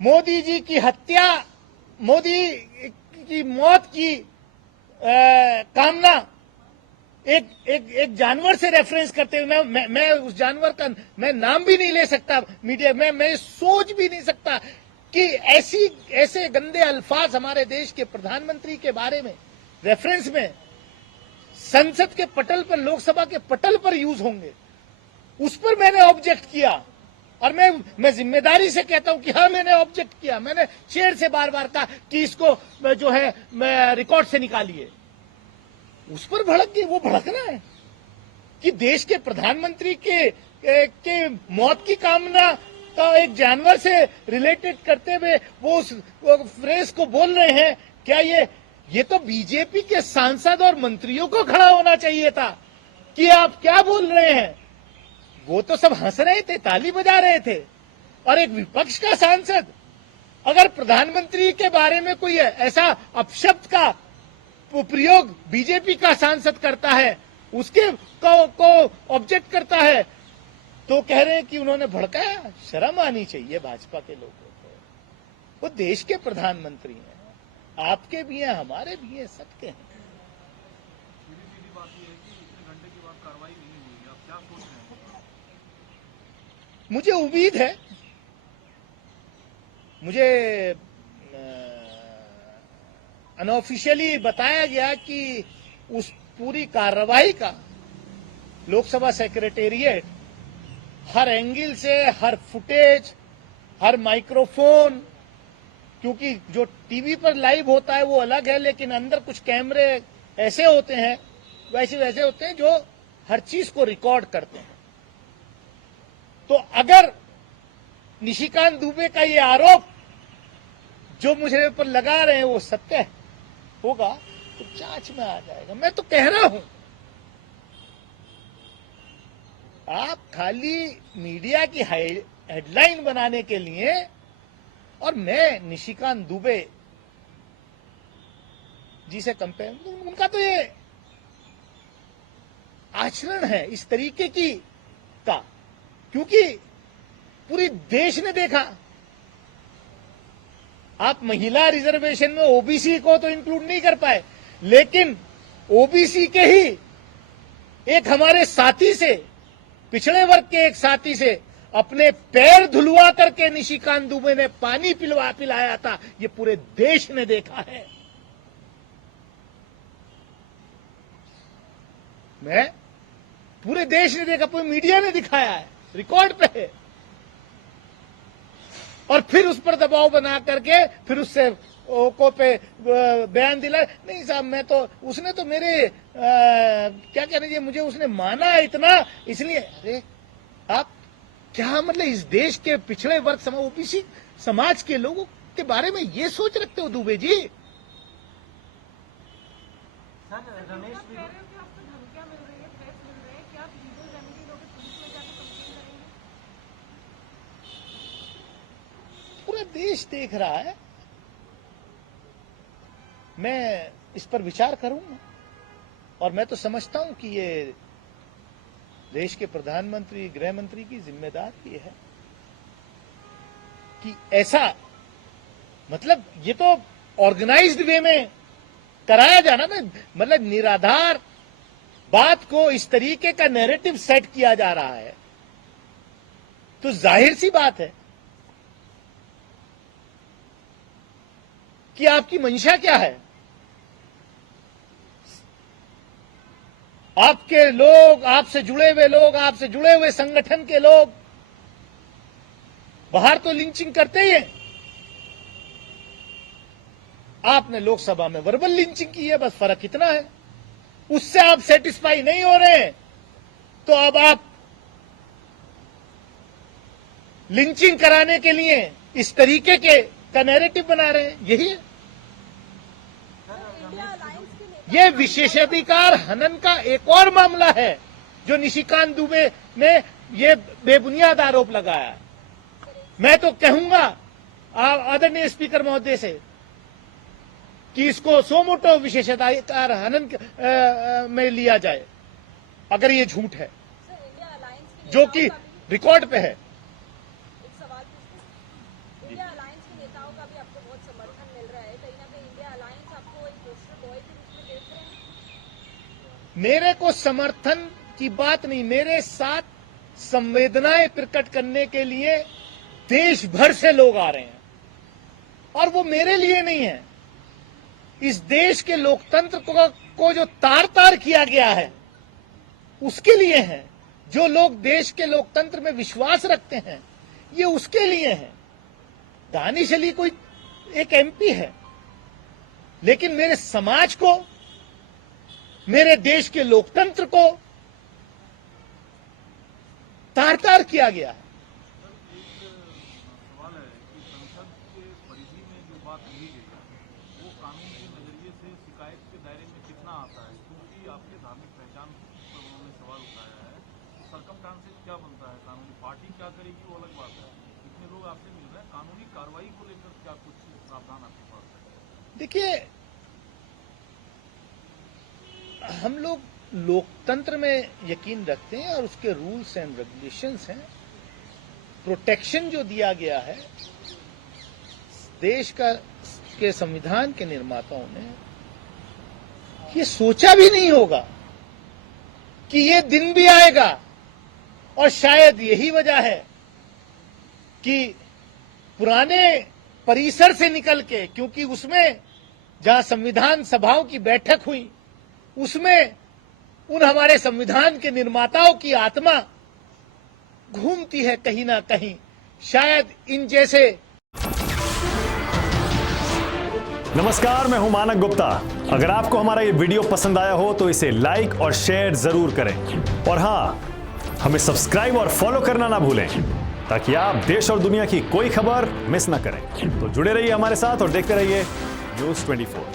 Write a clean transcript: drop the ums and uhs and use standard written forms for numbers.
मोदी जी की हत्या, मोदी की मौत की कामना एक जानवर से रेफरेंस करते हुए मैं उस जानवर का मैं नाम भी नहीं ले सकता मीडिया में, मैं सोच भी नहीं सकता कि ऐसे गंदे अल्फाज हमारे देश के प्रधानमंत्री के बारे में रेफरेंस में संसद के पटल पर, लोकसभा के पटल पर यूज होंगे। उस पर मैंने ऑब्जेक्ट किया और मैं जिम्मेदारी से कहता हूं कि हाँ मैंने ऑब्जेक्ट किया। मैंने चेयर से बार बार कहा कि इसको जो है रिकॉर्ड से निकालिए। उस पर भड़क गई। वो भड़कना है कि देश के प्रधानमंत्री के मौत की कामना का एक जानवर से रिलेटेड करते हुए वो उस फ्रेज को बोल रहे हैं। क्या ये तो बीजेपी के सांसद और मंत्रियों को खड़ा होना चाहिए था कि आप क्या बोल रहे हैं। वो तो सब हंस रहे थे, ताली बजा रहे थे। और एक विपक्ष का सांसद अगर प्रधानमंत्री के बारे में कोई ऐसा अपशब्द का प्रयोग बीजेपी का सांसद करता है, उसके को ऑब्जेक्ट करता है, तो कह रहे हैं कि उन्होंने भड़काया। शर्म आनी चाहिए भाजपा के लोगों को। वो देश के प्रधानमंत्री हैं, आपके भी हैं, हमारे भी हैं, सबके हैं। सीधी बात यह है कि इतने घंटे के बाद कार्रवाई नहीं हुई, आप क्या सोच रहे हैं? मुझे उम्मीद है, मुझे अनऑफिशियली बताया गया कि उस पूरी कार्रवाई का लोकसभा सेक्रेटेरिएट हर एंगल से, हर फुटेज, हर माइक्रोफोन, क्योंकि जो टीवी पर लाइव होता है वो अलग है, लेकिन अंदर कुछ कैमरे ऐसे होते हैं, वैसे होते हैं जो हर चीज को रिकॉर्ड करते हैं। तो अगर निशिकांत दुबे का ये आरोप जो मुझे पर लगा रहे हैं वो सत्य होगा तो जांच में आ जाएगा। मैं तो कह रहा हूं, आप खाली मीडिया की हेडलाइन बनाने के लिए, और मैं निशिकांत दुबे जी से कंपेयर, उनका तो ये आचरण है इस तरीके की का, क्योंकि पूरी देश ने देखा। आप महिला रिजर्वेशन में ओबीसी को तो इंक्लूड नहीं कर पाए, लेकिन ओबीसी के ही एक हमारे साथी से, पिछड़े वर्ग के एक साथी से अपने पैर धुलवा करके निशिकांत दुबे ने पानी पिलाया था। ये पूरे देश ने देखा है। पूरे देश ने देखा, पूरे मीडिया ने दिखाया है, रिकॉर्ड पे है। और फिर उस पर दबाव बना करके फिर उससे को पे बयान दिला। नहीं साहब, मैं तो, उसने तो मेरे क्या कहना चाहिए, मुझे उसने माना इतना, इसलिए। अरे आप क्या मतलब इस देश के पिछड़े वर्ग ओबीसी समाज के लोगों के बारे में ये सोच रखते हो दुबे जी? सर, रमेश धमकियां मिल रही है, थ्रेट्स मिल रहे हैं, क्या आप लीगल रेमेडी लोगे, पुलिस में जाकर कंप्लेन करेंगे? पूरा देश देख रहा है। मैं इस पर विचार करूंगा, और मैं तो समझता हूं कि ये देश के प्रधानमंत्री, गृह मंत्री की जिम्मेदारी है कि ऐसा, मतलब ये तो ऑर्गेनाइज्ड वे में कराया जाना ना, मतलब निराधार बात को इस तरीके का नैरेटिव सेट किया जा रहा है, तो जाहिर सी बात है कि आपकी मंशा क्या है। आपके लोग, आपसे जुड़े हुए लोग, आपसे जुड़े हुए संगठन के लोग बाहर तो लिंचिंग करते ही हैं। आपने लोकसभा में वर्बल लिंचिंग की है, बस फर्क इतना है। उससे आप सेटिस्फाई नहीं हो रहे हैं, तो अब आप लिंचिंग कराने के लिए इस तरीके का नैरेटिव बना रहे हैं। यही है। ये विशेषाधिकार हनन का एक और मामला है जो निशिकांत दुबे ने ये बेबुनियाद आरोप लगाया। मैं तो कहूंगा आदरणीय स्पीकर महोदय से कि इसको सोमोटो विशेषाधिकार हनन में लिया जाए, अगर ये झूठ है जो कि रिकॉर्ड पे है। एक सवाल पूछूं? इंडिया अलायंस के नेताओं का भी आपको बहुत समर्थन मिल रहा है, कहीं ना कहीं इंडिया अलायंस आपको एक पोस्टर बॉय के रूप में देख रहे हैं? मेरे को समर्थन की बात नहीं, मेरे साथ संवेदनाएं प्रकट करने के लिए देश भर से लोग आ रहे हैं, और वो मेरे लिए नहीं है। इस देश के लोकतंत्र को जो तार तार किया गया है उसके लिए है। जो लोग देश के लोकतंत्र में विश्वास रखते हैं ये उसके लिए है। दानिश अली कोई एक एमपी है, लेकिन मेरे समाज को, मेरे देश के लोकतंत्र को तार तार किया गया है। सवाल है कि संसद के परिधि में जो बात कही गई है वो कानून के नजरिए से शिकायत के दायरे में कितना आता है, क्योंकि आपके धार्मिक पहचान पर उन्होंने सवाल उठाया है। सर्कमस्टांसेस क्या बनता है, कानूनी पार्टी क्या करेगी वो अलग बात है। इतने लोग आपसे मिल रहे हैं, कानूनी कार्रवाई को लेकर क्या कुछ प्रावधान आपके पास है? देखिए, हम लोग लोकतंत्र में यकीन रखते हैं और उसके रूल्स एंड रेगुलेशंस हैं। प्रोटेक्शन जो दिया गया है देश के संविधान के निर्माताओं ने, ये सोचा भी नहीं होगा कि ये दिन भी आएगा। और शायद यही वजह है कि पुराने परिसर से निकल के, क्योंकि उसमें जहां संविधान सभाओं की बैठक हुई उसमें उन हमारे संविधान के निर्माताओं की आत्मा घूमती है कहीं ना कहीं। शायद इन जैसे। नमस्कार, मैं हूं मानक गुप्ता। अगर आपको हमारा ये वीडियो पसंद आया हो तो इसे लाइक और शेयर जरूर करें, और हां, हमें सब्सक्राइब और फॉलो करना ना भूलें ताकि आप देश और दुनिया की कोई खबर मिस ना करें। तो जुड़े रहिए हमारे साथ और देखते रहिए News 24।